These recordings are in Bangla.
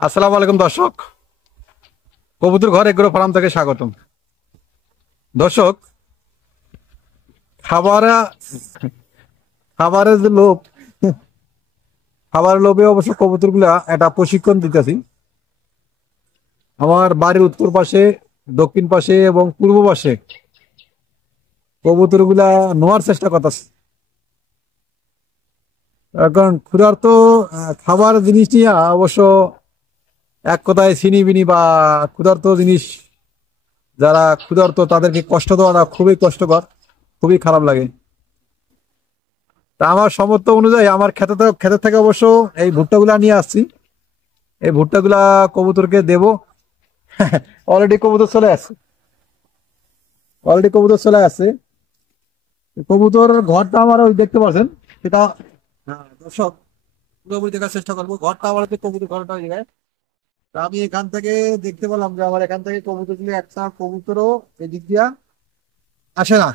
আসসালামু আলাইকুম দর্শক, কবুতর ঘর এগ্রো ফার্ম থেকে স্বাগতম। দর্শক, খাবার খাবারের যে লোভ, খাবারের লোভে অবশ্য কবুতর গুলা একটা প্রশিক্ষণ দিতেছি। আমার বাড়ির উত্তর পাশে, দক্ষিণ পাশে এবং পূর্ব পাশে কবুতর গুলা নোয়ার চেষ্টা করতেছে। এখন ক্ষুধার্ত খাবার জিনিস নিয়ে অবশ্য এক কথায় ছিনিবিনি বা ক্ষুধার্ত জিনিস, যারা ক্ষুধার্ত তাদেরকে কষ্ট দেওয়াটা খুবই কষ্টকর, খুবই খারাপ লাগে। তা আমার সামর্থ্য অনুযায়ী আমার ক্ষেতের থেকে অবশ্য এই ভুট্টাগুলা নিয়ে আসছি। এই ভুট্টাগুলা কবুতরকে দেব। অলরেডি কবুতর চলে আসছে, অলরেডি কবুতর চলে আসছে। কবুতর ঘরটা আমার ওই দেখতে পাচ্ছেন সেটা। হ্যাঁ, দর্শক, পুরোপুরি দেখার চেষ্টা করবো। ঘরটা আমার হচ্ছে কবুতর ঘরটা ওই জায়গায়। তা আমি এখান থেকে দেখতে পেলাম যে আমার এখান থেকে কবুতর গুলি একটা কবুতরও এদিক দিয়া আসে না।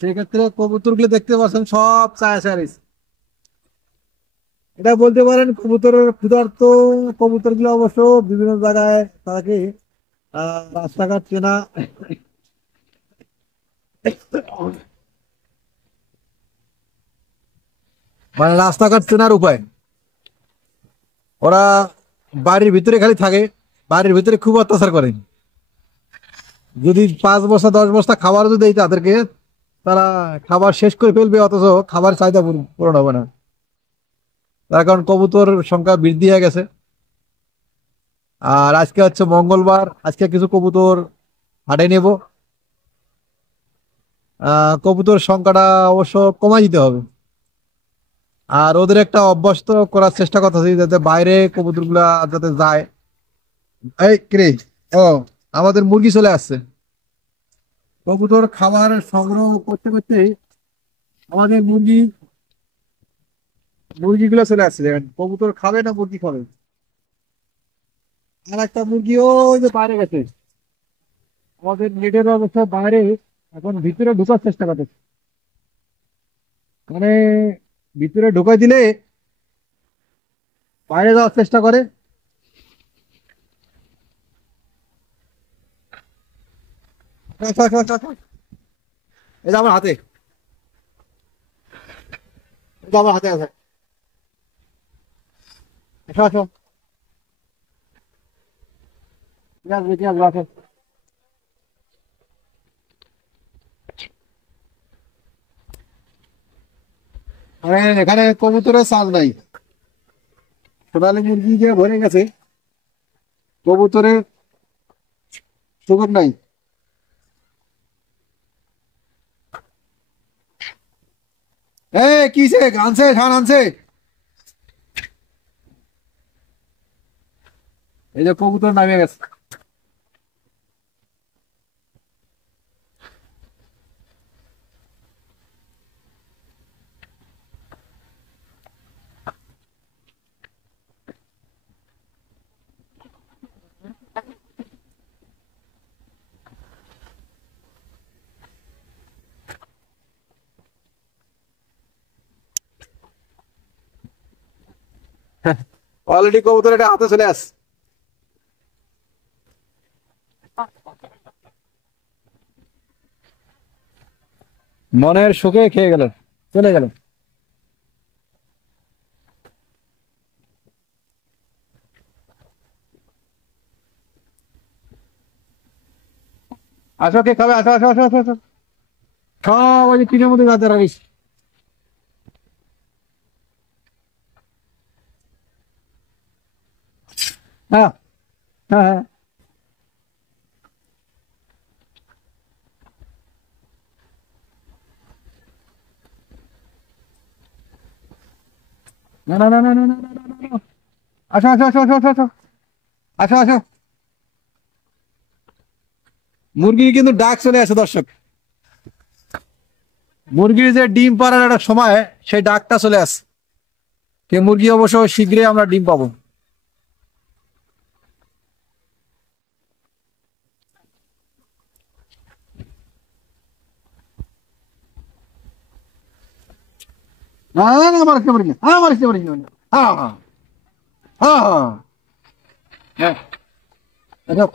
সেক্ষেত্রে কবুতর গুলো দেখতে পাচ্ছেন সব চায় চায়। এটা বলতে পারেন কবুতরের ক্ষুধার্ত। কবুতর গুলো অবশ্য বিভিন্ন জায়গায় থাকে, রাস্তাঘাট চেনা, মানে রাস্তাঘাট চেনার উপায়। ওরা বাড়ির ভিতরে খালি থাকে, বাড়ির ভিতরে খুব অত্যাচার করে। যদি 5 বস্তা 10 বস্তা খাবার যদি দেয় তাদেরকে, তারা খাবার শেষ করে ফেলবে, অথচ খাবার চাহিদা পূরণ হবে না। তার কারণ কবুতর সংখ্যা বৃদ্ধি হয়ে গেছে। আর আজকে হচ্ছে মঙ্গলবার, আজকে কিছু কবুতর হাটে নেব। কবুতর সংখ্যাটা অবশ্য কমাই দিতে হবে। আর ওদের একটা অভ্যস্ত করার চেষ্টা করতেছি যাতে বাইরে কবুতর গুলা যাতে যায়। এই কিরে, ও, আমাদের মুরগি চলে আসছে। কবুতর খাবার সংগ্রহ করতে করতে আমাদের মুরগিগুলো চলে আসছে। দেখেন কবুতর খাবে না মুরগি খাবে। আর একটা মুরগি ওই যে বাইরে গেছে। আমাদের নেটের অবস্থা বাইরে, এখন ভিতরে ঢোকার চেষ্টা করতেছে। মানে ভিতরে ঢোকাই দিলে বাইরে যাওয়ার চেষ্টা করে। আসো, আসো, আসো, আসো। এই যে আমার হাতে, এই যে আমার হাতে আছে। আসো, আসো। ঠিক আছে, ঠিক আছে, রাখো। মানে এখানে কবুতরের চাষ নাই, সোনালী মুরগি যে ভরে গেছে, কবুতরের সুযোগ নাই। এ কিসে আনছে, খান আনছে। এই যে কবুতর নামে গেছে। অলরেডি কবুতর এটা হাতে চলে আসছে। মনের সুখে খেয়ে গেল, চলে গেল। আসো, কে খাবে? আসো, আসো, আসো, আসো, আসো। সব ওই যে টিনের মধ্যে রাখতে রাখিস। হ্যাঁ, হ্যাঁ, হ্যাঁ। না, না, না, না, না, না, না, না, না, না। আসো, আসো, আসো, আসো, আসো, আসো, আসো, আসো। মুরগির কিন্তু ডাক চলে আসে দর্শক। মুরগির যে ডিম পাড়ার একটা সময়, সেই ডাকটা চলে আসে। সে মুরগি অবশ্য শীঘ্রই আমরা ডিম পাবো। না, না, না, আমার আসতে পারি না, আমার আসতে পারি না। হ্যাঁ, হ্যাঁ, হ্যাঁ হ্যাঁ হ্যাঁ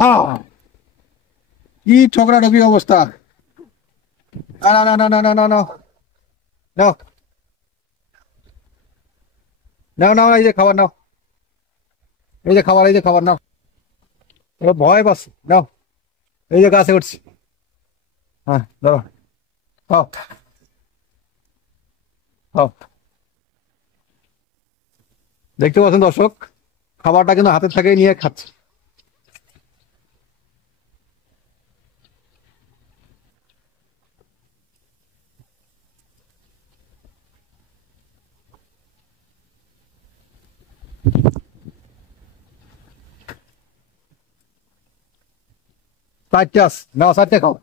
হ্যাঁ কি ঠোকরা ঠকি অবস্থা। না না না না না না না নাও নাও নাও এই যে খাবার নাও, এই যে খাবার, এই যে খাবার নাও। ওরা ভয় পাচ্ছে, নাও এই যে গাছে উঠছি। হ্যাঁ ধরো, খাও খাও। দেখতে পাচ্ছেন দর্শক, খাবারটা কিন্তু হাতের থেকে নিয়ে খাচ্ছে। চারটে আছে, নাও চারটে খাও।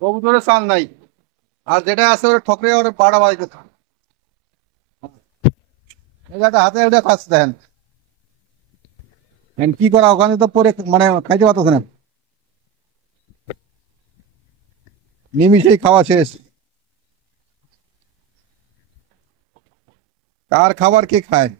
কবুতরের চাল নাই, আর যেটা আছে ওরা ঠকরে ওরা পাড়া বাড়িতে থাকে। এই যে একটা হাতে ওটা খাচ্ছে দেখেন। এখন কি করা, ওখানে তো পরে মানে খাইতে পারতেছে না, নিমিশেই খাওয়া শেষ। কার খাবার কে খায়?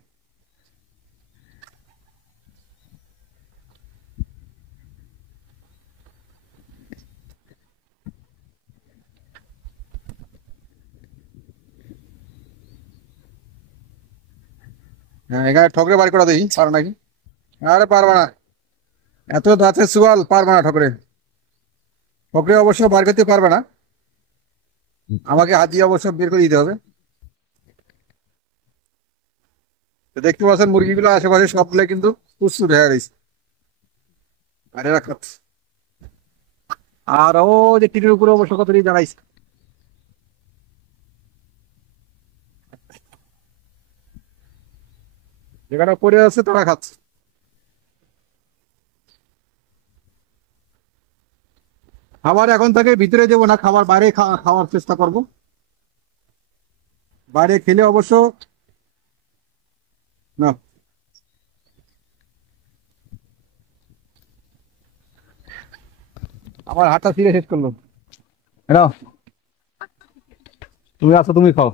হ্যাঁ এখানে ঠকরে বাড়ি করা দেখি পারো নাকি। আরে পারবা না, এত দাঁতের চুয়াল পারবা না ঠকরে। ঠকরে অবশ্য বার করতে পারবে না, আমাকে হাত দিয়ে অবশ্য বের করে দিতে হবে। তো দেখতে পাচ্ছেন মুরগিগুলো আশেপাশে সবগুলো কিন্তু প্রস্তুত হয়ে গেছে, আর এরা খাচ্ছে। আর ও যে টিনের উপরে অবশ্য কত দাঁড়াইছে। যেখানে পড়ে আছে তারা খাচ্ছে। খাবার এখন থেকে ভিতরে যাবো না, খাবার বাইরে খাওয়ার চেষ্টা করব। বাইরে খেলে অবশ্য না, আমার হাতটা ছিঁড়ে শেষ করলো। নাও তুমি আছো, তুমি খাও।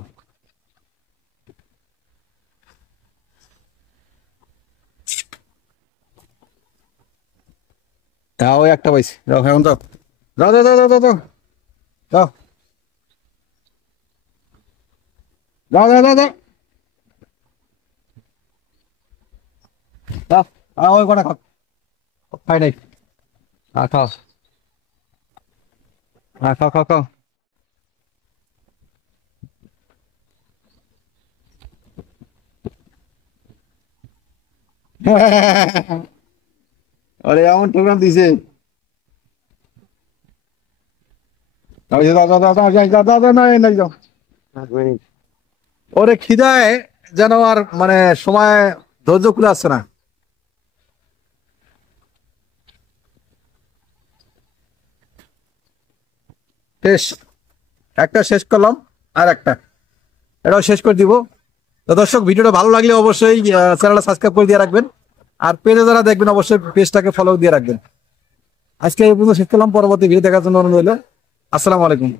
হ্যাঁ ওই একটা পাইছি, যাও এখন যাও, যাও যাও যাও যাও যাও যাও যাও যাও যাও যাও যাও। ওই কটা খাও, খাই নাই। হ্যাঁ খাও, হ্যাঁ খাও খাও খাও। আরে এমন প্রোগ্রাম দিছে। দাও দাও দাও দাও দাও দাও দাও দাও, না নাই যাও। ওরে খিদায় যেন আর মানে সময় ধৈর্য খুলে আসছে না। শেষ, একটা শেষ করলাম, আর একটা এটাও শেষ করে দিব। তো দর্শক ভিডিওটা ভালো লাগলে অবশ্যই চ্যানেলটা সাবস্ক্রাইব করে দিয়ে রাখবেন, আর পেজে যারা দেখবেন অবশ্যই পেজটাকে ফলো দিয়ে রাখবেন। আজকে এই পর্যন্ত শেষ করলাম, পরবর্তী ভিডিও দেখার জন্য অনুরোধ রইল। আসসালামু আলাইকুম।